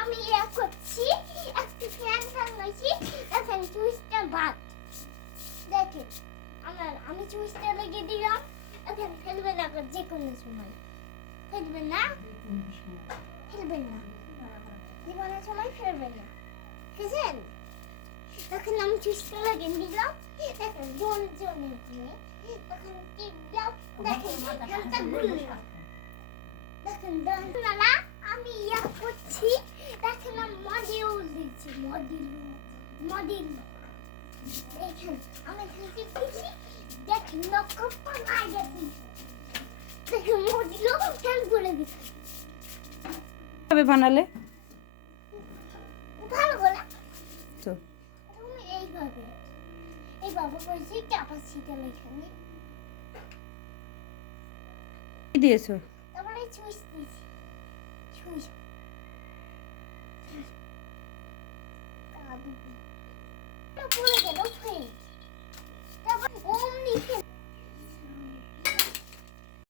আমি ইয়া করছি একটা ফ্যান লাগাইছি দেখেন সুইচটা বাদ দেখেন আমি সুইচটা লাগিয়ে দিলাম এখন ফেলবে না যে কোনো সময় ফেলবে না যে কোনো সময় ফেলবে না বুঝলেন তখন আমি সুইচটা লাগিয়ে দিলাম দেখেন জোনে তখন টিপলাম দেখেন ফ্যানটা ঘুরলো দেখেন না আমি ইয়া করছি দেখেন মডিউল দিচ্ছি মডিউল দেখেন আমি খেলতে দিচ্ছি দেখেন লক্ষ্য পাওয়া গেছে দেখেন মডিউল ফ্যান করে দিচ্ছি কিভাবে বানালে ভালো করে তো তুমি এইভাবে করছি ক্যাপাসিটি এখানে কি দিয়েছো তারপরে সুইচ দিচ্ছি সুইচ পড়ে গেল ফ্রিজ তারপর